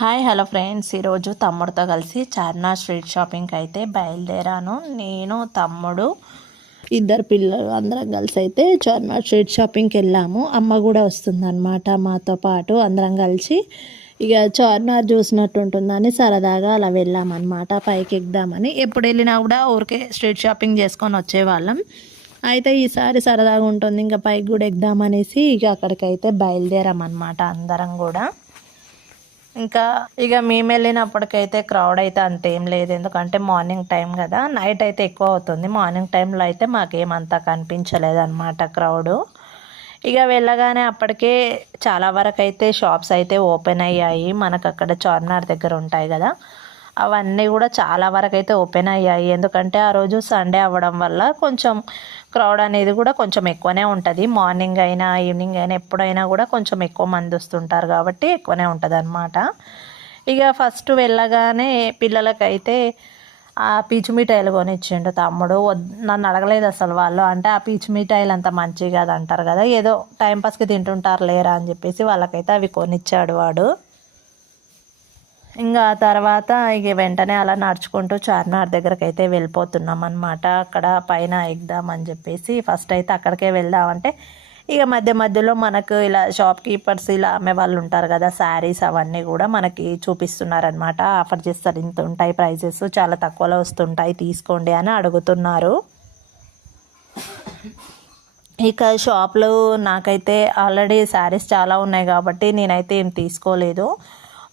Hi hello friends. ఈరోజు తమ్ముడితో కలిసి చార్మినార్ స్ట్రీట్ షాపింగ్కి అయితే బయలుదేరాను. నేను తమ్ముడు ఇద్దరు పిల్లలు అందరం కలిసి అయితే చార్మినార్ స్ట్రీట్ షాపింగ్కి వెళ్ళాము. అమ్మ కూడా వస్తుందన్నమాట మాతో పాటు. అందరం కలిసి ఇక చార్మినార్ చూసినట్టు ఉంటుందని సరదాగా అలా వెళ్ళామన్నమాట. పైకి ఎక్కుదామని ఎప్పుడు వెళ్ళినా కూడా ఊరికే స్ట్రీట్ షాపింగ్ చేసుకొని వచ్చేవాళ్ళం. అయితే ఈసారి సరదాగా ఉంటుంది. ఇంకా పైకి కూడా ఎక్కుదామనేసి ఇక అక్కడికైతే బయలుదేరామన్నమాట అందరం కూడా. ఇంకా ఇక మేము వెళ్ళినప్పటికైతే క్రౌడ్ అయితే అంతేం లేదు. ఎందుకంటే మార్నింగ్ టైం కదా. నైట్ అయితే ఎక్కువ అవుతుంది. మార్నింగ్ టైంలో అయితే మాకేమంతా కనిపించలేదు అనమాట క్రౌడ్ ఇక వెళ్ళగానే అప్పటికే చాలా వరకు అయితే షాప్స్ అయితే ఓపెన్ అయ్యాయి. మనకు అక్కడ చార్మినార్ దగ్గర ఉంటాయి కదా. అవన్నీ కూడా చాలా వరకు అయితే ఓపెన్ అయ్యాయి. ఎందుకంటే ఆ రోజు సండే అవ్వడం వల్ల కొంచెం క్రౌడ్ అనేది కూడా కొంచెం ఎక్కువనే ఉంటుంది. మార్నింగ్ అయినా ఈవినింగ్ అయినా ఎప్పుడైనా కూడా కొంచెం ఎక్కువ మంది వస్తుంటారు కాబట్టి ఎక్కువనే ఉంటుంది అనమాట ఇక ఫస్ట్ వెళ్ళగానే పిల్లలకైతే ఆ పీచు మిఠాయిలు కొనిచ్చిండు తమ్ముడు. నన్ను అడగలేదు అసలు వాళ్ళు. అంటే ఆ పీచు మిఠాయిలు అంత మంచిగా అది అంటారు కదా ఏదో టైంపాస్కి తింటుంటారు లేరా అని చెప్పేసి వాళ్ళకైతే అవి కొనిచ్చాడు వాడు. ఇంకా తర్వాత ఇక వెంటనే అలా నడుచుకుంటూ చార్మినార్ దగ్గరకు అయితే వెళ్ళిపోతున్నాం అనమాట అక్కడ పైన ఎక్కుదామని చెప్పేసి ఫస్ట్ అయితే అక్కడికే వెళ్దామంటే ఇక మధ్య మధ్యలో మనకు ఇలా షాప్ కీపర్స్ ఇలా అమ్మే వాళ్ళు ఉంటారు కదా శారీస్ అవన్నీ కూడా మనకి చూపిస్తున్నారనమాట ఆఫర్ చేస్తారు ఇంత ఉంటాయి ప్రైజెస్ చాలా తక్కువలో వస్తుంటాయి తీసుకోండి అని అడుగుతున్నారు. ఇక షాప్లో నాకైతే ఆల్రెడీ శారీస్ చాలా ఉన్నాయి కాబట్టి నేనైతే ఏం తీసుకోలేదు.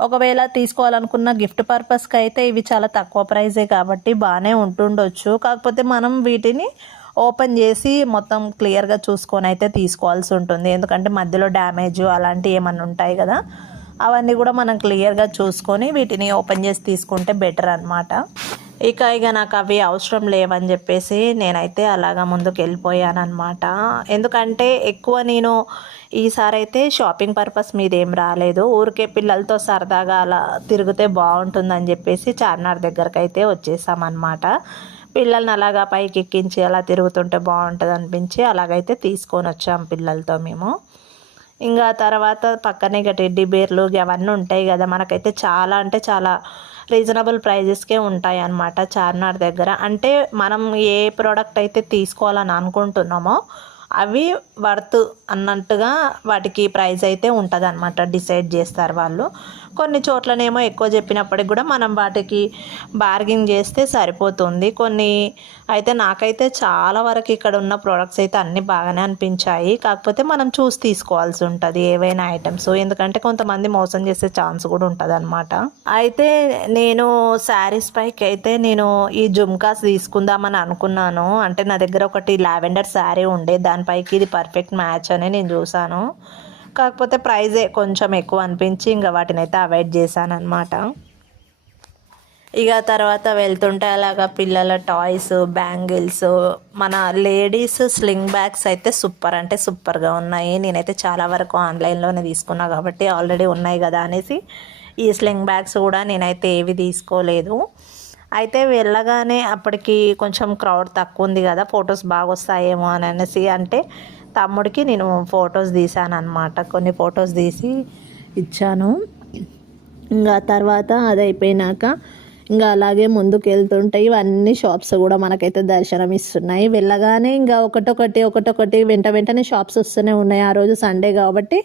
ఒకవేళ తీసుకోవాలనుకున్న గిఫ్ట్ పర్పస్కి అయితే ఇవి చాలా తక్కువ ప్రైజే కాబట్టి బాగానే ఉంటుండొచ్చు. కాకపోతే మనం వీటిని ఓపెన్ చేసి మొత్తం క్లియర్గా చూసుకొని అయితే తీసుకోవాల్సి ఉంటుంది. ఎందుకంటే మధ్యలో డ్యామేజ్ అలాంటివి ఏమన్నా ఉంటాయి కదా అవన్నీ కూడా మనం క్లియర్గా చూసుకొని వీటిని ఓపెన్ చేసి తీసుకుంటే బెటర్ అనమాట ఇక ఇక నాకు అవి అవసరం లేవని చెప్పేసి నేనైతే అలాగా ముందుకు వెళ్ళిపోయాను అనమాట ఎందుకంటే ఎక్కువ నేను ఈసారి అయితే షాపింగ్ పర్పస్ మీద ఏం రాలేదు. ఊరికే పిల్లలతో సరదాగా అలా తిరిగితే బాగుంటుందని చెప్పేసి చార్మినార్ దగ్గరకు అయితే వచ్చేసామన్నమాట. పిల్లల్ని అలాగా పైకి ఎక్కించి అలా తిరుగుతుంటే బాగుంటుంది అనిపించి అలాగైతే తీసుకొని వచ్చాం పిల్లలతో మేము. ఇంకా తర్వాత పక్కనే ఇక టెడ్డీ బేర్లు అవన్నీ ఉంటాయి కదా మనకైతే చాలా అంటే చాలా రీజనబుల్ ప్రైజెస్కే ఉంటాయి అన్నమాట చార్మినార్ దగ్గర. అంటే మనం ఏ ప్రోడక్ట్ అయితే తీసుకోవాలని అనుకుంటున్నామో అవి వర్త్ అన్నట్టుగా వాటికి ప్రైస్ అయితే ఉంటుంది అనమాట డిసైడ్ చేస్తారు వాళ్ళు. కొన్ని చోట్లనేమో ఎక్కువ చెప్పినప్పటికి కూడా మనం వాటికి బార్గింగ్ చేస్తే సరిపోతుంది. కొన్ని అయితే నాకైతే చాలా వరకు ఇక్కడ ఉన్న ప్రోడక్ట్స్ అయితే అన్నీ బాగానే అనిపించాయి. కాకపోతే మనం చూసి తీసుకోవాల్సి ఉంటుంది ఏవైనా ఐటమ్స్. ఎందుకంటే కొంతమంది మోసం చేసే ఛాన్స్ కూడా ఉంటుంది అనమాట అయితే నేను శారీస్ పైకి అయితే నేను ఈ జుమ్కాస్ తీసుకుందామని అనుకున్నాను. అంటే నా దగ్గర ఒకటి లావెండర్ శారీ ఉండే దాని దానిపైకి ఇది పర్ఫెక్ట్ మ్యాచ్ అని నేను చూసాను. కాకపోతే ప్రైజే కొంచెం ఎక్కువ అనిపించి ఇంకా వాటిని అయితే అవాయిడ్ చేశాను అనమాట ఇక తర్వాత వెళ్తుంటే అలాగా పిల్లల టాయ్స్ బ్యాంగిల్స్ మన లేడీస్ స్లింగ్ బ్యాగ్స్ అయితే సూపర్ అంటే సూపర్గా ఉన్నాయి. నేనైతే చాలా వరకు ఆన్లైన్లోనే తీసుకున్నా కాబట్టి ఆల్రెడీ ఉన్నాయి కదా అనేసి ఈ స్లింగ్ బ్యాగ్స్ కూడా నేనైతే ఏవి తీసుకోలేదు. అయితే వెళ్ళగానే అప్పటికి కొంచెం క్రౌడ్ తక్కువ ఉంది కదా ఫొటోస్ బాగా వస్తాయేమో అని అనేసి అంటే తమ్ముడికి నేను ఫొటోస్ తీసాను అనమాట కొన్ని ఫొటోస్ తీసి ఇచ్చాను. ఇంకా తర్వాత అది అయిపోయినాక ఇంకా అలాగే ముందుకు వెళ్తుంటే ఇవన్నీ షాప్స్ కూడా మనకైతే దర్శనం ఇస్తున్నాయి వెళ్ళగానే ఇంకా ఒకటొకటి ఒకటొకటి వెంట వెంటనే షాప్స్ వస్తూనే ఉన్నాయి ఆ రోజు సండే కాబట్టి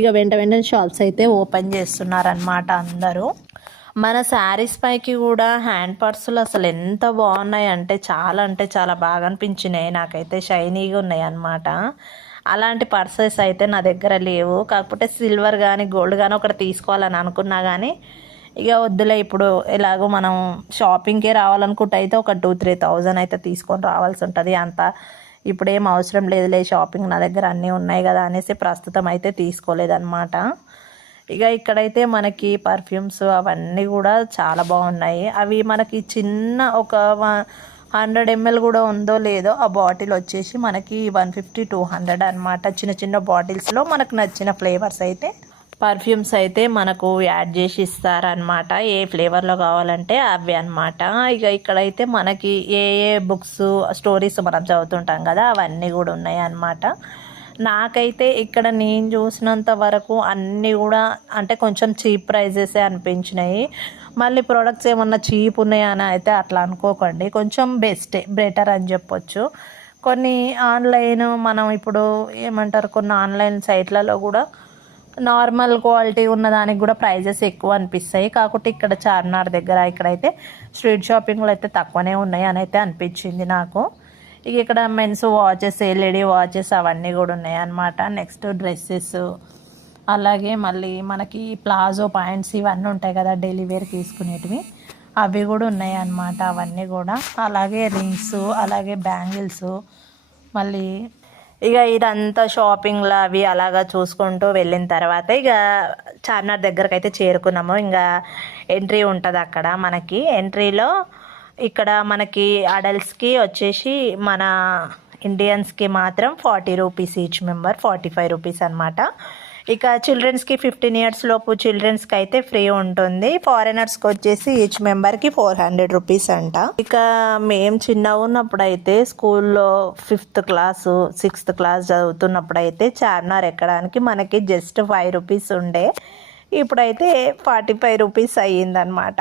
ఇక వెంట వెంటనే షాప్స్ అయితే ఓపెన్ చేస్తున్నారనమాట అందరూ. మన శారీస్ పైకి కూడా హ్యాండ్ పర్సులు అసలు ఎంత బాగున్నాయి అంటే చాలా అంటే చాలా బాగా అనిపించినాయి. నాకైతే షైనీగా ఉన్నాయి అన్నమాట. అలాంటి పర్సెస్ అయితే నా దగ్గర లేవు. కాకపోతే సిల్వర్ కానీ గోల్డ్ కానీ ఒకటి తీసుకోవాలని అనుకున్నా కానీ ఇక వద్దులే ఇప్పుడు ఎలాగో మనం షాపింగ్కే రావాలనుకుంటే అయితే ఒక టూ త్రీ థౌజండ్ అయితే తీసుకొని రావాల్సి ఉంటుంది. అంత ఇప్పుడు ఏం అవసరం లేదులే షాపింగ్ నా దగ్గర అన్నీ ఉన్నాయి కదా అనేసి ప్రస్తుతం అయితే తీసుకోలేదన్నమాట. ఇక ఇక్కడైతే మనకి పర్ఫ్యూమ్స్ అవన్నీ కూడా చాలా బాగున్నాయి. అవి మనకి చిన్న ఒక హండ్రెడ్ ఎంఎల్ కూడా ఉందో లేదో ఆ బాటిల్ వచ్చేసి మనకి వన్ ఫిఫ్టీ టూ హండ్రెడ్ అనమాట చిన్న చిన్న బాటిల్స్లో మనకు నచ్చిన ఫ్లేవర్స్ అయితే పర్ఫ్యూమ్స్ అయితే మనకు యాడ్ చేసి ఇస్తారనమాట ఏ ఫ్లేవర్లో కావాలంటే అవి అనమాట ఇక ఇక్కడైతే మనకి ఏ ఏ బుక్స్ స్టోరీస్ మనం చదువుతుంటాం కదా అవన్నీ కూడా ఉన్నాయి అన్నమాట నాకైతే ఇక్కడ నేను చూసినంత వరకు అన్నీ కూడా అంటే కొంచెం చీప్ ప్రైజెసే అనిపించినాయి. మళ్ళీ ప్రోడక్ట్స్ ఏమన్నా చీప్ ఉన్నాయా అని అయితే అట్లా అనుకోకండి. కొంచెం బెస్టే బెటర్ అని చెప్పొచ్చు. కొన్ని ఆన్లైన్ మనం ఇప్పుడు ఏమంటారు కొన్ని ఆన్లైన్ సైట్లలో కూడా నార్మల్ క్వాలిటీ ఉన్న దానికి కూడా ప్రైజెస్ ఎక్కువ అనిపిస్తాయి. కాకపోతే ఇక్కడ చార్మినార్ దగ్గర ఇక్కడైతే స్ట్రీట్ షాపింగ్లో అయితే తక్కువనే ఉన్నాయి అని అయితే అనిపించింది నాకు. ఇక ఇక్కడ మెన్స్ వాచెస్ ఎల్ఈడి వాచెస్ అవన్నీ కూడా ఉన్నాయన్నమాట. నెక్స్ట్ డ్రెస్సెస్ అలాగే మళ్ళీ మనకి ప్లాజో పాయింట్స్ ఇవన్నీ ఉంటాయి కదా డైలీ వేర్ తీసుకునేటివి. అవి కూడా ఉన్నాయి అన్నమాట అవన్నీ కూడా. అలాగే రింగ్స్ అలాగే బ్యాంగిల్స్ మళ్ళీ ఇక ఇదంతా షాపింగ్లో అవి అలాగా చూసుకుంటూ వెళ్ళిన తర్వాత ఇక చార్మినార్ దగ్గరకు అయితే చేరుకున్నాము. ఇంకా ఎంట్రీ ఉంటుంది అక్కడ మనకి. ఎంట్రీలో ఇక్కడ మనకి అడల్ట్స్కి వచ్చేసి మన ఇండియన్స్కి మాత్రం forty rupees each member forty five rupees అనమాట ఇక చిల్డ్రన్స్కి ఫిఫ్టీన్ ఇయర్స్ లోపు చిల్డ్రన్స్కి అయితే ఫ్రీ ఉంటుంది. ఫారినర్స్కి వచ్చేసి ఈచ్ మెంబర్కి ఫోర్ హండ్రెడ్ రూపీస్ అంట. ఇక మేము చిన్నగా ఉన్నప్పుడు అయితే స్కూల్లో ఫిఫ్త్ క్లాస్ సిక్స్త్ క్లాస్ చదువుతున్నప్పుడు అయితే చార్మినార్ ఎక్కడానికి మనకి జస్ట్ ఫైవ్ రూపీస్ ఉండే. ఇప్పుడైతే ఫార్టీ ఫైవ్ రూపీస్ అయ్యిందనమాట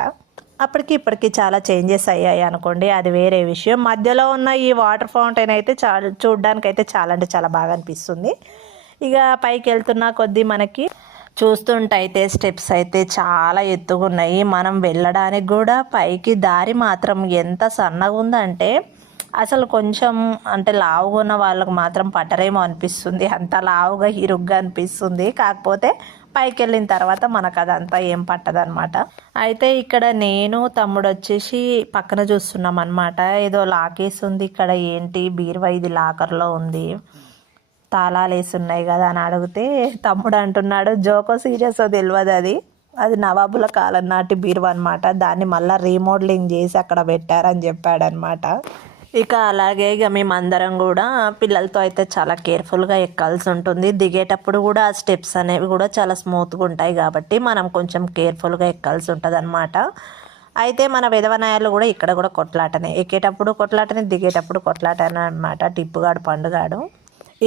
అప్పటికి ఇప్పటికి చాలా చేంజెస్ అయ్యాయి అనుకోండి. అది వేరే విషయం. మధ్యలో ఉన్న ఈ వాటర్ ఫౌంటైన్ అయితే చాలా చూడడానికి అయితే చాలా అంటే చాలా బాగా అనిపిస్తుంది. ఇక పైకి వెళ్తున్న కొద్దీ మనకి చూస్తుంటే అయితే స్టెప్స్ అయితే చాలా ఎత్తుగా ఉన్నాయి మనం వెళ్ళడానికి కూడా పైకి దారి మాత్రం ఎంత సన్నగా ఉందంటే అసలు కొంచెం అంటే లావుగా ఉన్న వాళ్ళకి మాత్రం పట్టరేమో అనిపిస్తుంది. అంత లావుగా ఇరుగ్గా అనిపిస్తుంది. కాకపోతే పైకి వెళ్ళిన తర్వాత మనకు అదంతా ఏం పట్టదనమాట అయితే ఇక్కడ నేను తమ్ముడు వచ్చేసి పక్కన చూస్తున్నాం అనమాట ఏదో లాకేసి ఉంది ఇక్కడ ఏంటి బీరువా ఇది లాకర్లో ఉంది. తాళాలు వేసి ఉన్నాయి కదా అని అడిగితే తమ్ముడు అంటున్నాడు జోకో సీరియస్ తెలియదు అది. అది నవాబుల కాలం నాటి బీరువా అనమాట దాన్ని మళ్ళీ రీమోడలింగ్ చేసి అక్కడ పెట్టారని చెప్పాడనమాట ఇక అలాగే ఇక మేమందరం కూడా పిల్లలతో అయితే చాలా కేర్ఫుల్గా ఎక్కాల్సి ఉంటుంది. దిగేటప్పుడు కూడా ఆ స్టెప్స్ అనేవి కూడా చాలా స్మూత్గా ఉంటాయి కాబట్టి మనం కొంచెం కేర్ఫుల్గా ఎక్కాల్సి ఉంటుంది అనమాట అయితే మన విధవనాయాలు కూడా ఇక్కడ కూడా కొట్లాటనే. ఎక్కేటప్పుడు కొట్లాటనే దిగేటప్పుడు కొట్లాటనే అనమాట టిప్పుగాడు పండుగాడు.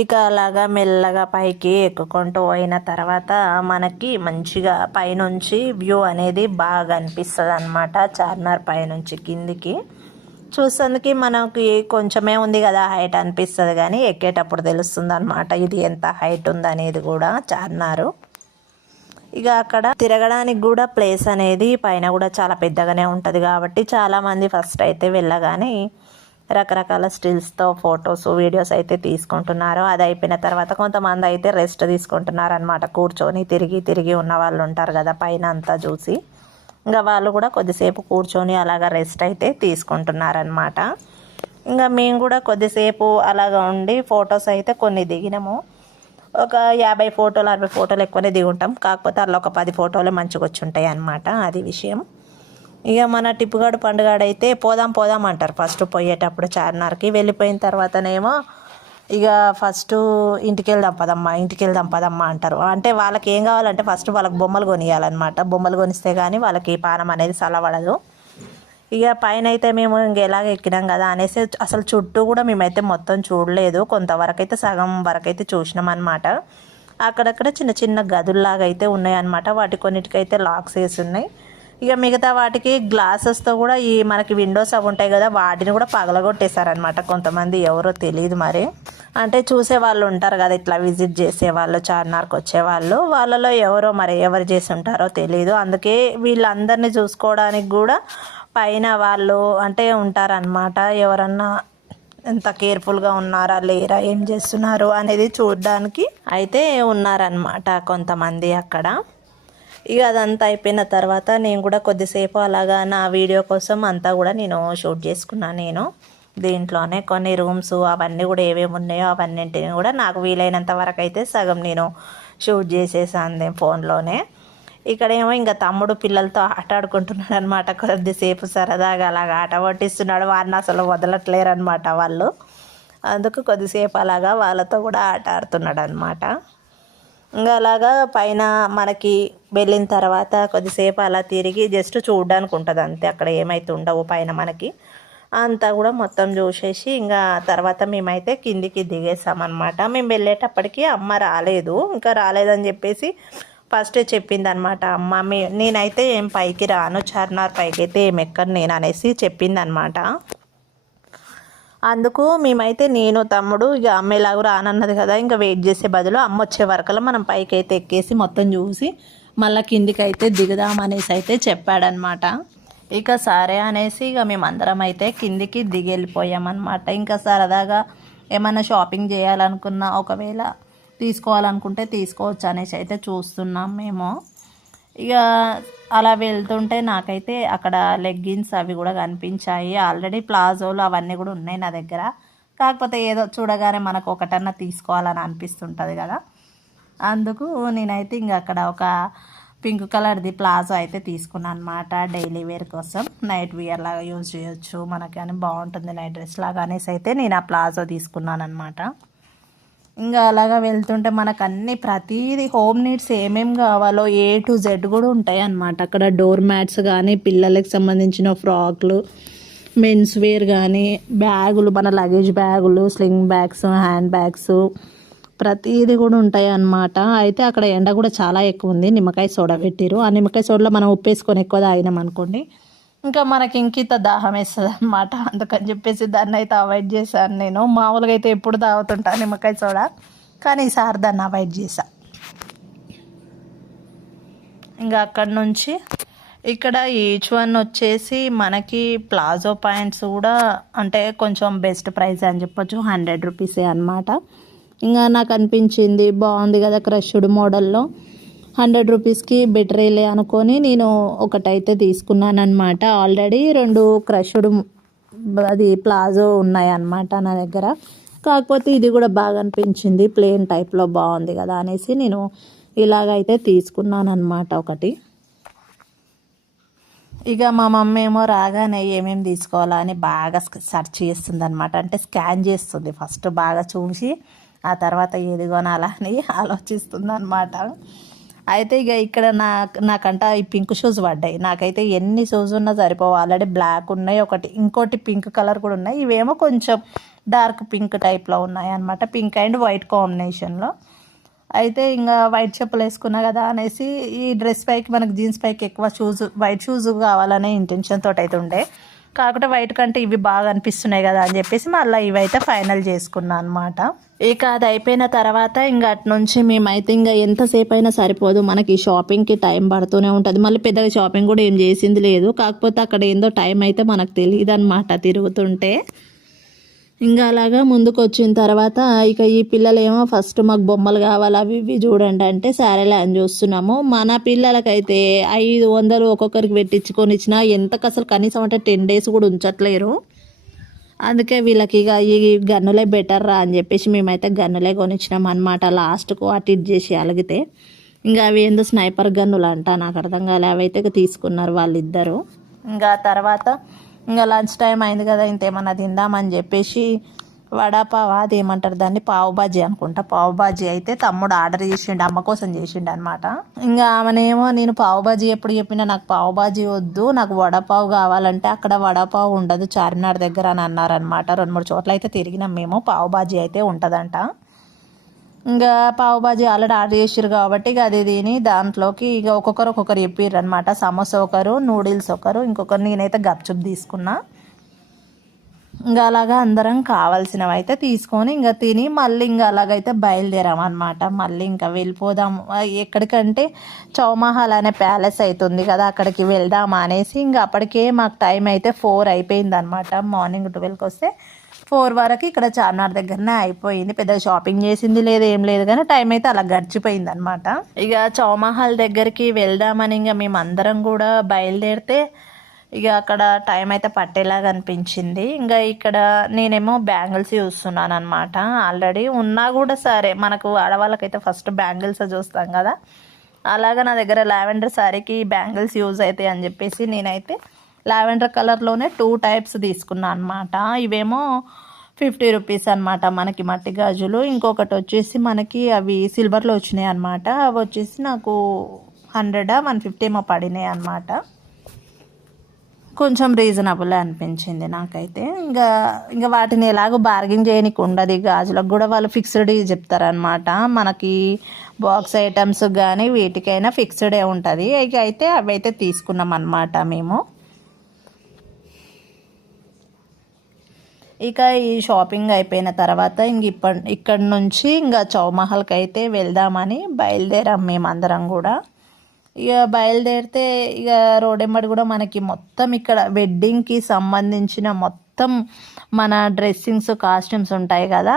ఇక అలాగా మెల్లగా పైకి ఎక్కుకుంటూ పోయిన తర్వాత మనకి మంచిగా పైనుంచి వ్యూ అనేది బాగా అనిపిస్తుంది అనమాట చార్మినార్ పైనుంచి కిందికి. చూసేందుకు మనకి కొంచెమే ఉంది కదా హైట్ అనిపిస్తుంది కానీ ఎక్కేటప్పుడు తెలుస్తుంది అనమాట ఇది ఎంత హైట్ ఉందనేది కూడా చార్నారు ఇక అక్కడ తిరగడానికి కూడా ప్లేస్ అనేది పైన కూడా చాలా పెద్దగానే ఉంటుంది కాబట్టి చాలామంది ఫస్ట్ అయితే వెళ్ళగానే రకరకాల స్టిల్స్తో ఫొటోస్ వీడియోస్ అయితే తీసుకుంటున్నారు. అది అయిపోయిన తర్వాత కొంతమంది అయితే రెస్ట్ తీసుకుంటున్నారు అనమాట కూర్చొని తిరిగి తిరిగి ఉన్న వాళ్ళు ఉంటారు కదా పైన అంతా చూసి. ఇంకా వాళ్ళు కూడా కొద్దిసేపు కూర్చొని అలాగ రెస్ట్ అయితే తీసుకుంటున్నారనమాట ఇంకా మేము కూడా కొద్దిసేపు అలాగా ఉండి ఫొటోస్ అయితే కొన్ని దిగినాము. ఒక యాభై ఫోటోలు అరవై ఫోటోలు ఎక్కువనే దిగుంటాం కాకపోతే అలా ఒక పది ఫోటోలు మంచిగా వచ్చి ఉంటాయి అనమాట అది విషయం. ఇక మన టిప్పుగాడు పండుగాడైతే పోదాం పోదాం అంటారు. ఫస్ట్ పోయేటప్పుడు చార్మినార్కి వెళ్ళిపోయిన తర్వాతనేమో ఇక ఫస్ట్ ఇంటికి వెళ్దాం పదమ్మా ఇంటికి వెళ్దాం పదమ్మా అంటారు. అంటే వాళ్ళకి ఏం కావాలంటే ఫస్ట్ వాళ్ళకి బొమ్మలు కొనియాలన్నమాట. బొమ్మలు కొనిస్తే కానీ వాళ్ళకి పానం అనేది చల్లబడదు ఇక పైన అయితే మేము ఇంకెలాగ ఎక్కినాం కదా అనేసి అసలు చుట్టూ కూడా మేమైతే మొత్తం చూడలేదు. కొంతవరకు అయితే సగం వరకు అయితే చూసినాం అనమాట అక్కడక్కడ చిన్న చిన్న గదుల్లాగా అయితే ఉన్నాయన్నమాట. వాటి కొన్నిటికైతే లాక్స్ వేసి ఉన్నాయి. ఇక మిగతా వాటికి గ్లాసెస్తో కూడా ఈ మనకి విండోస్ అవి ఉంటాయి కదా వాటిని కూడా పగలగొట్టేశారనమాట కొంతమంది. ఎవరో తెలియదు మరి. అంటే చూసే వాళ్ళు ఉంటారు కదా ఇట్లా విజిట్ చేసే వాళ్ళు చార్మినార్కి వచ్చేవాళ్ళు. వాళ్ళలో ఎవరో మరి ఎవరు చేసి ఉంటారో తెలియదు అందుకే వీళ్ళందరినీ చూసుకోవడానికి కూడా పైన వాళ్ళు అంటే ఉంటారనమాట ఎవరన్నా ఎంత కేర్ఫుల్గా ఉన్నారా లేరా ఏం చేస్తున్నారు అనేది చూడడానికి అయితే ఉన్నారనమాట కొంతమంది అక్కడ. ఇక అదంతా అయిపోయిన తర్వాత నేను కూడా కొద్దిసేపు అలాగా నా వీడియో కోసం అంతా కూడా నేను షూట్ చేసుకున్నాను నేను. దీంట్లోనే కొన్ని రూమ్స్ అవన్నీ కూడా ఏమేమి ఉన్నాయో అవన్నింటిని కూడా నాకు వీలైనంత వరకు అయితే సగం నేను షూట్ చేసేసాను ఫోన్లోనే. ఇక్కడేమో ఇంకా తమ్ముడు పిల్లలతో ఆట ఆడుకుంటున్నాడు అనమాట కొద్దిసేపు సరదాగా అలాగా ఆట పట్టిస్తున్నాడు. వారిని అసలు వదలట్లేరు అనమాట వాళ్ళు. అందుకు కొద్దిసేపు అలాగా వాళ్ళతో కూడా ఆట ఆడుతున్నాడు అనమాట ఇంకా అలాగా పైన మనకి వెళ్ళిన తర్వాత కొద్దిసేపు అలా తిరిగి జస్ట్ చూడడానికి ఉంటుంది అంతే. అక్కడ ఏమైతే ఉండవు పైన మనకి. అంతా కూడా మొత్తం చూసేసి ఇంకా తర్వాత మేమైతే కిందికి దిగేసామన్నమాట. మేము వెళ్ళేటప్పటికి అమ్మ రాలేదు. ఇంకా రాలేదని చెప్పేసి ఫస్ట్ చెప్పింది అనమాట అమ్మ మీ నేనైతే ఏం పైకి రాను. చార్మినార్ పైకి అయితే ఏం ఎక్కను నేను అనేసి చెప్పింది అనమాట అందుకు మేమైతే నేను తమ్ముడు ఇక అమ్మ ఎలాగో రానన్నది కదా ఇంకా వెయిట్ చేసే బదులు అమ్మ వచ్చే వరకల్లా మనం పైకి అయితే ఎక్కేసి మొత్తం చూసి మళ్ళీ కిందికి అయితే దిగుదాం అనేసి అయితే చెప్పాడనమాట ఇక సరే అనేసి ఇక మేమందరం అయితే కిందికి దిగెళ్ళిపోయామన్నమాట. ఇంకా సరదాగా ఏమైనా షాపింగ్ చేయాలనుకున్నా ఒకవేళ తీసుకోవాలనుకుంటే తీసుకోవచ్చు అనేసి అయితే చూస్తున్నాం మేము. ఇక అలా వెళ్తుంటే నాకైతే అక్కడ లెగ్గిన్స్ అవి కూడా కనిపించాయి. ఆల్రెడీ ప్లాజోలు అవన్నీ కూడా ఉన్నాయి నా దగ్గర. కాకపోతే ఏదో చూడగానే మనకు ఒకటన్నా తీసుకోవాలని అనిపిస్తుంటుంది కదా. అందుకు నేనైతే ఇంక అక్కడ ఒక పింక్ కలర్ది ప్లాజో అయితే తీసుకున్నాను అనమాట డైలీ వేర్ కోసం. నైట్ వేర్ లాగా యూజ్ చేయొచ్చు మనకి అని బాగుంటుంది నైట్ డ్రెస్ లాగా అనేసి అయితే నేను ఆ ప్లాజో తీసుకున్నాను అనమాట ఇంకా అలాగా వెళ్తుంటే మనకు అన్ని ప్రతిదీ హోమ్ నీడ్స్ ఏమేమి కావాలో ఏ టు జెడ్ కూడా ఉంటాయి అన్నమాట. అక్కడ డోర్ మ్యాట్స్ కానీ పిల్లలకి సంబంధించిన ఫ్రాక్లు మెన్స్ వేర్ కానీ బ్యాగులు మన లగేజ్ బ్యాగులు స్లింగ్ బ్యాగ్స్ హ్యాండ్ బ్యాగ్స్ ప్రతిదీ కూడా ఉంటాయి అన్నమాట. అయితే అక్కడ ఎండ కూడా చాలా ఎక్కువ ఉంది. నిమ్మకాయ సోడా పెట్టిరు ఆ నిమ్మకాయ సోడాలో మనం ఉప్పేసుకొని ఎక్కువ తాగినాం అనుకోండి ఇంకా మనకి ఇంకిత దాహం వేస్తుంది అనమాట అందుకని చెప్పేసి దాన్ని అయితే అవాయిడ్ చేశాను నేను. మామూలుగా అయితే ఎప్పుడు తాగుతుంటా నిమ్మకాయ సోడా. కానీ ఈసారి దాన్ని అవాయిడ్ చేశా. ఇంకా అక్కడి నుంచి ఇక్కడ ఈచ్ వన్ వచ్చేసి మనకి ప్లాజో పాయింట్స్ కూడా అంటే కొంచెం బెస్ట్ ప్రైస్ అని చెప్పొచ్చు. హండ్రెడ్ రూపీసే అనమాట ఇంకా నాకు అనిపించింది బాగుంది కదా క్రష్డ్ మోడల్లో. హండ్రెడ్ రూపీస్కి బెటరేలే అనుకొని నేను ఒకటైతే తీసుకున్నాను అనమాట ఆల్రెడీ రెండు క్రష్డ్ అది ప్లాజో ఉన్నాయన్నమాట నా దగ్గర. కాకపోతే ఇది కూడా బాగా అనిపించింది. ప్లేన్ టైప్లో బాగుంది కదా అనేసి నేను ఇలాగైతే తీసుకున్నాను అనమాట ఒకటి. ఇక మా మమ్మీ ఏమో రాగానే ఏమేమి తీసుకోవాలా అని బాగా సెర్చ్ చేస్తుంది అనమాట అంటే స్కాన్ చేస్తుంది ఫస్ట్ బాగా చూసి ఆ తర్వాత ఏది కొనాలా అని ఆలోచిస్తుంది అనమాట అయితే ఇక ఇక్కడ నా నాకంట ఈ పింక్ షూస్ పడ్డాయి. నాకైతే ఎన్ని షూస్ ఉన్నా సరిపోవు. ఆల్రెడీ బ్లాక్ ఉన్నాయి ఒకటి ఇంకోటి పింక్ కలర్ కూడా ఉన్నాయి. ఇవేమో కొంచెం డార్క్ పింక్ టైప్లో ఉన్నాయి అనమాట పింక్ అండ్ వైట్ కాంబినేషన్లో అయితే ఇంకా వైట్ చెప్పులు వేసుకున్నా కదా అనేసి ఈ డ్రెస్ పైకి మనకు జీన్స్ పైకి ఎక్కువ షూస్ వైట్ షూస్ కావాలనే ఇంటెన్షన్ తోటి అయితే ఉండే. కాకపోతే వైట్ కంటే ఇవి బాగా అనిపిస్తున్నాయి కదా అని చెప్పేసి మళ్ళీ ఇవైతే ఫైనల్ చేసుకున్నాను అనమాట ఇక అది అయిపోయిన తర్వాత ఇంకా అటు నుంచి మేమైతే ఇంకా ఎంతసేపు అయినా సరిపోదు. మనకి షాపింగ్కి టైం పడుతూనే ఉంటుంది. మళ్ళీ పెద్దగా షాపింగ్ కూడా ఏం చేసింది లేదు. కాకపోతే అక్కడ ఏందో టైం అయితే మనకు తెలియదు అనమాట తిరుగుతుంటే. ఇంకా అలాగా ముందుకు వచ్చిన తర్వాత ఇక ఈ పిల్లలేమో ఫస్ట్ మాకు బొమ్మలు కావాలి అవి ఇవి చూడండి అంటే సరేలే అని చూస్తున్నాము. మన పిల్లలకైతే ఐదు వందలు ఒక్కొక్కరికి పెట్టించుకొని ఇచ్చినా ఎంతకు అసలు కనీసం అంటే టెన్ డేస్ కూడా ఉంచట్లేరు. అందుకే వీళ్ళకి ఇక ఈ గన్నులే బెటర్ రా అని చెప్పేసి మేమైతే గన్నులే కొనిచ్చినాం అనమాట లాస్ట్కు అటు ఇటు చేసి అలిగితే. ఇంకా అవి ఏందో స్నైపర్ గన్నులు అంట నాకు అర్థం కాలే అవి అయితే తీసుకున్నారు వాళ్ళిద్దరు. ఇంకా తర్వాత ఇంకా లంచ్ టైం అయింది కదా ఇంతేమన్నా తిందామని చెప్పేసి వడాపావ అది ఏమంటారు దాన్ని పావు బాజీ అనుకుంటా. పావు బాజీ అయితే తమ్ముడు ఆర్డర్ చేసిండు అమ్మ కోసం చేసిండు అనమాట ఇంకా ఆమెనేమో నేను పావు బాజీ ఎప్పుడు చెప్పినా నాకు పావు బాజీ వద్దు నాకు వడపావు కావాలంటే అక్కడ వడపావు ఉండదు చార్మినార్ దగ్గర అని అన్నారనమాట రెండు మూడు చోట్ల అయితే తిరిగినాం మేము పావు బాజీ అయితే ఉంటుందంట. ఇంకా పావు బాజీ ఆల్రెడీ ఆర్డర్ చేసారు కాబట్టి ఇక అది తిని దాంట్లోకి ఇక ఒక్కొక్కరు ఒక్కొక్కరు చెప్పారు అనమాట సమోసా ఒకరు నూడిల్స్ ఒకరు ఇంకొకరు నేనైతే గప్చుప్ తీసుకున్నా. ఇంకా అలాగా అందరం కావాల్సినవి అయితే తీసుకొని ఇంకా తిని మళ్ళీ ఇంకా అలాగైతే బయలుదేరాం అనమాట మళ్ళీ ఇంకా వెళ్ళిపోదాం. ఎక్కడికంటే చౌమహల్ అనే ప్యాలెస్ అవుతుంది కదా అక్కడికి వెళ్దాం అనేసి ఇంకా అప్పటికే మాకు టైం అయితే ఫోర్ అయిపోయింది అనమాట మార్నింగ్ ట్వెల్వ్కి వస్తే ఫోర్ వరకు ఇక్కడ చార్మినార్ దగ్గరనే అయిపోయింది. పెద్ద షాపింగ్ చేసింది లేదు ఏం లేదు. కానీ టైం అయితే అలా గడిచిపోయింది అనమాట ఇక చౌమహల్ దగ్గరికి వెళ్దామని ఇంకా మేము అందరం కూడా బయలుదేరితే ఇక అక్కడ టైం అయితే పట్టేలాగా అనిపించింది. ఇంకా ఇక్కడ నేనేమో బ్యాంగిల్స్ చూస్తున్నాను అనమాట ఆల్రెడీ ఉన్నా కూడా సరే మనకు ఆడవాళ్ళకైతే ఫస్ట్ బ్యాంగిల్స్ చూస్తాం కదా. అలాగా నా దగ్గర లావెండర్ శారీకి బ్యాంగిల్స్ యూజ్ అవుతాయి అని చెప్పేసి నేనైతే లావెండర్ కలర్లోనే టూ టైప్స్ తీసుకున్నా అనమాట ఇవేమో ఫిఫ్టీ రూపీస్ అనమాట మనకి మట్టి గాజులు. ఇంకొకటి వచ్చేసి మనకి అవి సిల్వర్లో వచ్చినాయి అనమాట అవి వచ్చేసి నాకు హండ్రెడ్ వన్ ఫిఫ్టీ ఏమో పడినాయి అనమాట కొంచెం రీజనబుల్ అనిపించింది నాకైతే. ఇంకా ఇంకా వాటిని ఎలాగో బార్గెన్ చేయనికి ఉండదు. గాజులకు కూడా వాళ్ళు ఫిక్స్డ్ చెప్తారనమాట మనకి బాక్స్ ఐటమ్స్ కానీ వీటికైనా ఫిక్స్డే ఉంటుంది. ఇక అయితే అవైతే తీసుకున్నాం అనమాట మేము. ఇక ఈ షాపింగ్ అయిపోయిన తర్వాత ఇంక ఇప్పటి ఇక్కడి నుంచి ఇంకా చౌమహల్కి అయితే వెళ్దామని బయలుదేరాం మేమందరం కూడా. ఇక బయలుదేరితే ఇక రోడెంబడి కూడా మనకి మొత్తం ఇక్కడ వెడ్డింగ్కి సంబంధించిన మొత్తం మన డ్రెస్సింగ్స్ కాస్ట్యూమ్స్ ఉంటాయి కదా.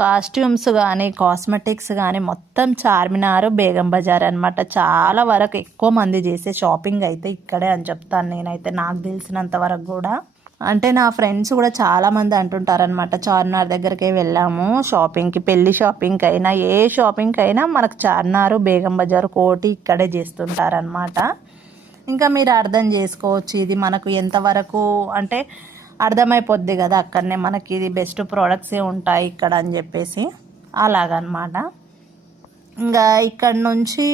కాస్ట్యూమ్స్ కానీ కాస్మెటిక్స్ కానీ మొత్తం చార్మినార్ బేగం బజార్ అనమాట చాలా వరకు ఎక్కువ మంది చేసే షాపింగ్ అయితే ఇక్కడే అని చెప్తాను నేనైతే. నాకు తెలిసినంత వరకు కూడా. అంటే నా ఫ్రెండ్స్ కూడా చాలామంది అంటుంటారనమాట చార్మినార్ దగ్గరికి వెళ్ళాము షాపింగ్కి పెళ్ళి షాపింగ్కి అయినా ఏ షాపింగ్కి అయినా మనకు చార్మినార్ బేగం బజార్ కోటి ఇక్కడే చేస్తుంటారనమాట ఇంకా మీరు అర్థం చేసుకోవచ్చు ఇది మనకు ఎంతవరకు అంటే అర్థమైపోద్ది కదా అక్కడనే మనకి ఇది బెస్ట్ ప్రోడక్ట్సే ఉంటాయి ఇక్కడ అని చెప్పేసి. అలాగనమాట ఇంకా ఇక్కడ నుంచి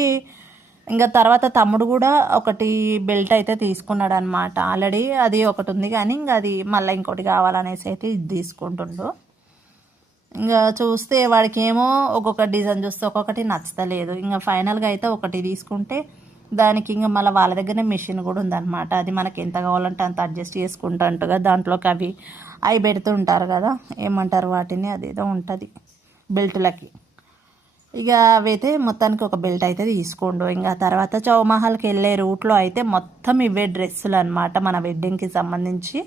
ఇంకా తర్వాత తమ్ముడు కూడా ఒకటి బెల్ట్ అయితే తీసుకున్నాడు అనమాట ఆల్రెడీ అది ఒకటి ఉంది కానీ ఇంకా అది మళ్ళీ ఇంకోటి కావాలనేసి అయితే ఇది తీసుకుంటుండు. ఇంకా చూస్తే వాడికి ఏమో ఒక్కొక్క డిజైన్ చూస్తే ఒక్కొక్కటి నచ్చతలేదు. ఇంకా ఫైనల్గా అయితే ఒకటి తీసుకుంటే దానికి ఇంకా మళ్ళీ వాళ్ళ దగ్గరనే మిషన్ కూడా ఉందన్నమాట. అది మనకి ఎంత కావాలంటే అంత అడ్జస్ట్ చేసుకుంటుంటగా దాంట్లోకి అవి అవి పెడుతుంటారు కదా ఏమంటారు వాటిని? అదేదో ఉంటుంది బెల్టులకి. ఇక అవైతే మొత్తానికి ఒక బెల్ట్ అయితే తీసుకోండు. ఇంకా తర్వాత చౌమహల్కి వెళ్ళే రూట్లో అయితే మొత్తం ఇవే డ్రెస్సులు అనమాట మన వెడ్డింగ్కి సంబంధించి.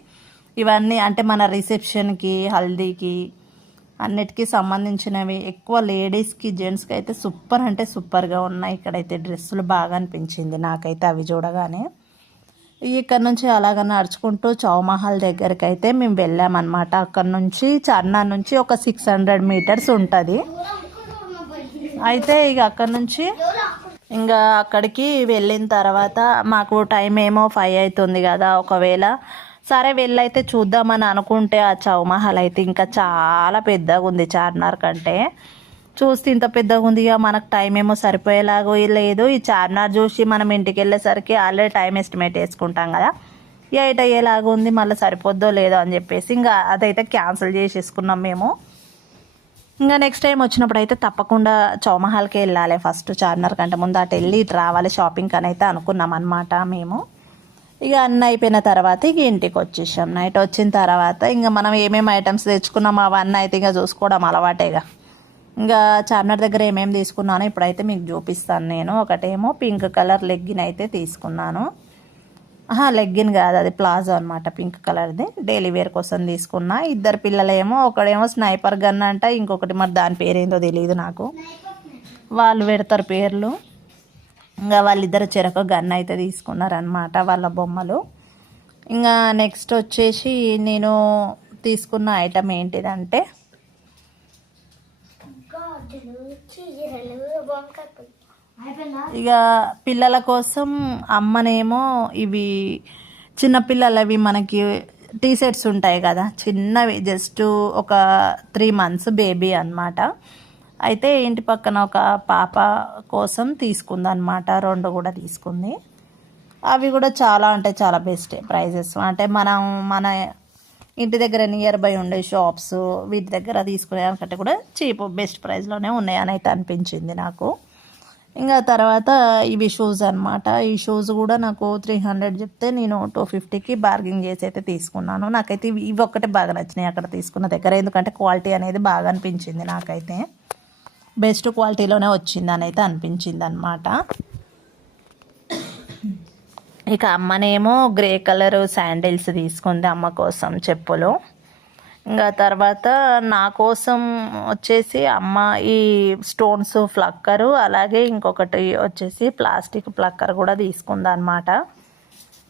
ఇవన్నీ అంటే మన రిసెప్షన్కి హల్దీకి అన్నిటికీ సంబంధించినవి. ఎక్కువ లేడీస్కి జెంట్స్కి అయితే సూపర్ అంటే సూపర్గా ఉన్నాయి ఇక్కడైతే డ్రెస్సులు బాగా అనిపించింది నాకైతే అవి చూడగానే. ఇక్కడ నుంచి అలాగ నడుచుకుంటూ చౌమహల్ దగ్గరికి అయితే మేము వెళ్ళామన్నమాట. అక్కడ నుంచి చార్మినార్ నుంచి ఒక సిక్స్ హండ్రెడ్ మీటర్స్ ఉంటుంది. అయితే ఇక అక్కడ నుంచి ఇంకా అక్కడికి వెళ్ళిన తర్వాత మాకు టైం ఏమో ఫైవ్ అవుతుంది కదా ఒకవేళ. సరే వెళ్ళైతే చూద్దామని అనుకుంటే ఆ చౌమహల్ అయితే ఇంకా చాలా పెద్దగా ఉంది చార్మినార్ కంటే. చూస్తే ఇంత పెద్దగా ఉంది ఇక మనకు టైం ఏమో సరిపోయేలాగో లేదు. ఈ చార్మినార్ చూసి మనం ఇంటికి వెళ్ళేసరికి ఆల్రెడీ టైం ఎస్టిమేట్ వేసుకుంటాం కదా. ఇక ఇట అయ్యేలాగా ఉంది మళ్ళీ సరిపోద్దో లేదో అని చెప్పేసి ఇంకా అదైతే క్యాన్సిల్ చేసేసుకున్నాం మేము. ఇంకా నెక్స్ట్ టైం వచ్చినప్పుడు అయితే తప్పకుండా చౌమహల్కి వెళ్ళాలి. ఫస్ట్ చార్మినార్ కంటే ముందు అటు వెళ్ళి ఇటు రావాలి. షాపింగ్ అని అయితే అనుకున్నాం అనమాట మేము. ఇక అన్న అయిపోయిన తర్వాత ఇక ఇంటికి వచ్చేసాం. నైట్ వచ్చిన తర్వాత ఇంకా మనం ఏమేమి ఐటమ్స్ తెచ్చుకున్నాం అవన్నీ అయితే ఇంకా చూసుకోవడం అలవాటేగా ఇంకా. చార్మినార్ దగ్గర ఏమేమి తీసుకున్నానో ఇప్పుడైతే మీకు చూపిస్తాను నేను. ఒకటేమో పింక్ కలర్ లెగ్గిన్ అయితే తీసుకున్నాను. లెగ్గిన్ కాదు అది ప్లాజో అనమాట పింక్ కలర్ది. డైలీ వేర్ కోసం తీసుకున్న. ఇద్దరు పిల్లలేమో ఒకడేమో స్నైపర్ గన్ అంట ఇంకొకటి మరి దాని పేరేందో తెలియదు నాకు. వాళ్ళు పెడతారు పేర్లు. ఇంకా వాళ్ళిద్దరు చెరకు గన్ అయితే తీసుకున్నారనమాట వాళ్ళ బొమ్మలు. ఇంకా నెక్స్ట్ వచ్చేసి నేను తీసుకున్న ఐటమ్ ఏంటిదంటే ఇక పిల్లల కోసం అమ్మనేమో ఇవి చిన్నపిల్లలవి మనకి టీ షర్ట్స్ ఉంటాయి కదా. చిన్నవి జస్ట్ ఒక త్రీ మంత్స్ బేబీ అనమాట అయితే ఇంటి పక్కన ఒక పాప కోసం తీసుకుంది అనమాట రెండు కూడా తీసుకుంది. అవి కూడా చాలా అంటే చాలా బెస్ట్ ప్రైజెస్ అంటే మనం మన ఇంటి దగ్గర నియర్ బై ఉండే షాప్స్ వీటి దగ్గర తీసుకునే దానికంటే కూడా చీప్ బెస్ట్ ప్రైస్లోనే ఉన్నాయని అయితే అనిపించింది నాకు. ఇంకా తర్వాత ఇవి షూస్ అనమాట ఈ షూస్ కూడా నాకు త్రీ హండ్రెడ్ చెప్తే నేను టూ ఫిఫ్టీకి బార్గింగ్ చేసి అయితే తీసుకున్నాను. నాకైతే ఇవి ఇవి ఒక్కటే బాగా నచ్చినాయి అక్కడ తీసుకున్న దగ్గర. ఎందుకంటే క్వాలిటీ అనేది బాగా అనిపించింది నాకైతే. బెస్ట్ క్వాలిటీలోనే వచ్చింది అని అయితే అనిపించింది అనమాట ఇక అమ్మనేమో గ్రే కలర్ శాండిల్స్ తీసుకుంది అమ్మ కోసం చెప్పులు. ఇంకా తర్వాత నా కోసం వచ్చేసి అమ్మ ఈ స్టోన్స్ ఫ్లక్కరు అలాగే ఇంకొకటి వచ్చేసి ప్లాస్టిక్ ప్లక్కర్ కూడా తీసుకుందనమాట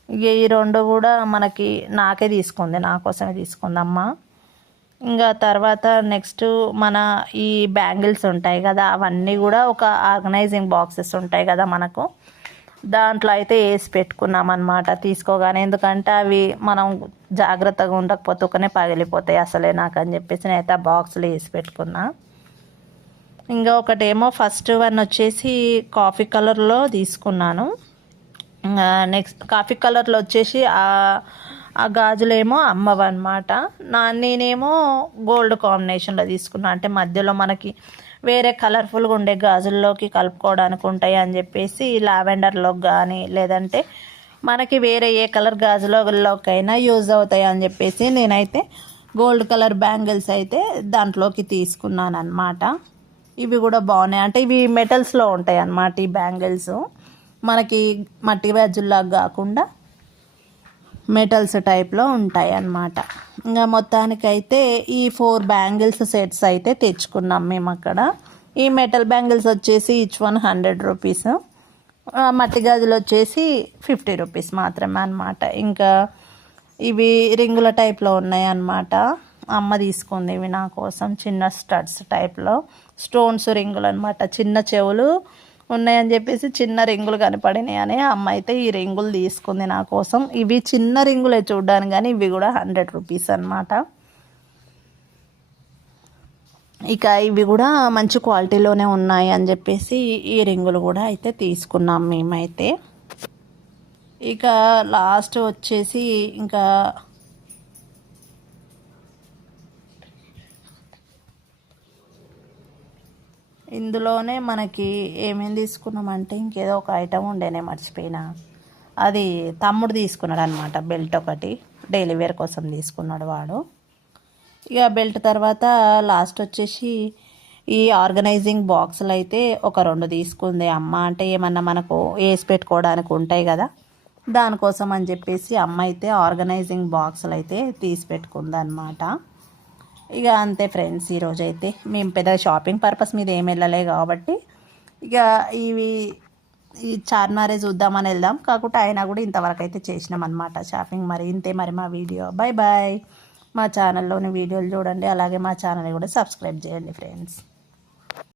ఇక ఈ రెండు కూడా మనకి నాకే తీసుకుంది నా కోసమే తీసుకుంది అమ్మ. ఇంకా తర్వాత నెక్స్ట్ మన ఈ బ్యాంగిల్స్ ఉంటాయి కదా అవన్నీ కూడా ఒక ఆర్గనైజింగ్ బాక్సెస్ ఉంటాయి కదా మనకు. దాంట్లో అయితే వేసి పెట్టుకున్నాం అనమాట తీసుకోగానే ఎందుకంటే అవి మనం జాగ్రత్తగా ఉండకపోతే ఒకనే పగిలిపోతాయి అసలే నాకు అని చెప్పేసి నేనైతే ఆ బాక్స్లో వేసి పెట్టుకున్నా. ఇంకా ఒకటేమో ఫస్ట్ వన్ వచ్చేసి కాఫీ కలర్లో తీసుకున్నాను. నెక్స్ట్ కాఫీ కలర్లో వచ్చేసి ఆ గాజులేమో అమ్మవి అనమాట నా నేనేమో గోల్డ్ కాంబినేషన్లో తీసుకున్నా. అంటే మధ్యలో మనకి వేరే కలర్ఫుల్గా ఉండే గాజుల్లోకి కలుపుకోవడానికి ఉంటాయి అని చెప్పేసి లావెండర్లోకి కానీ లేదంటే మనకి వేరే ఏ కలర్ గాజులలోకైనా యూజ్ అవుతాయి అని చెప్పేసి నేనైతే గోల్డ్ కలర్ బ్యాంగిల్స్ అయితే దాంట్లోకి తీసుకున్నాను అనమాట ఇవి కూడా బాగున్నాయి. అంటే ఇవి మెటల్స్లో ఉంటాయి అన్నమాట ఈ బ్యాంగిల్స్. మనకి మట్టి గాజుల్లాగా కాకుండా మెటల్స్ టైప్లో ఉంటాయి అన్నమాట ఇంకా మొత్తానికైతే ఈ ఫోర్ బ్యాంగిల్స్ సెట్స్ అయితే తెచ్చుకున్నాం మేము అక్కడ. ఈ మెటల్ బ్యాంగిల్స్ వచ్చేసి ఈచ్ వన్ హండ్రెడ్ రూపీస్ మట్టి గాజులు వచ్చేసి ఫిఫ్టీ రూపీస్ మాత్రమే అనమాట ఇంకా ఇవి రింగుల టైప్లో ఉన్నాయి అన్నమాట అమ్మ తీసుకుంది ఇవి నా కోసం చిన్న స్టడ్స్ టైప్లో స్టోన్స్ రింగులు అనమాట చిన్న చెవులు ఉన్నాయని చెప్పేసి చిన్న రింగులు కనపడినాయి అని అమ్మ అయితే ఈ రింగులు తీసుకుంది నా కోసం. ఇవి చిన్న రింగులే చూడ్డానికి కానీ ఇవి కూడా హండ్రెడ్ రూపీస్ అనమాట ఇక ఇవి కూడా మంచి క్వాలిటీలోనే ఉన్నాయి అని చెప్పేసి ఈ రింగులు కూడా అయితే తీసుకున్నాం మేమైతే. ఇక లాస్ట్ వచ్చేసి ఇంకా ఇందులోనే మనకి ఏమేమి తీసుకున్నామంటే ఇంకేదో ఒక ఐటమ్ ఉండేనే మర్చిపోయినా. అది తమ్ముడు తీసుకున్నాడు అనమాట బెల్ట్ ఒకటి. డైలీ వేర్ కోసం తీసుకున్నాడు వాడు. ఇక బెల్ట్ తర్వాత లాస్ట్ వచ్చేసి ఈ ఆర్గనైజింగ్ బాక్సులు అయితే ఒక రెండు తీసుకుంది. అమ్మ అంటే ఏమన్నా మనకు వేసి పెట్టుకోవడానికి ఉంటాయి కదా దానికోసం అని చెప్పేసి అమ్మ అయితే ఆర్గనైజింగ్ బాక్సులు అయితే తీసి పెట్టుకుంది అనమాట ఇక అంతే ఫ్రెండ్స్ ఈరోజు అయితే. మేము పెద్ద షాపింగ్ పర్పస్ మీద ఏం వెళ్ళలే కాబట్టి. ఇక ఇవి ఈ చార్మారే చూద్దామని వెళ్దాం. కాకుండా అయినా కూడా ఇంతవరకు అయితే చేసినాం అనమాట షాపింగ్ మరి ఇంతే మరి మా వీడియో బాయ్ బాయ్ మా ఛానల్లోని వీడియోలు చూడండి. అలాగే మా ఛానల్ని కూడా సబ్స్క్రైబ్ చేయండి ఫ్రెండ్స్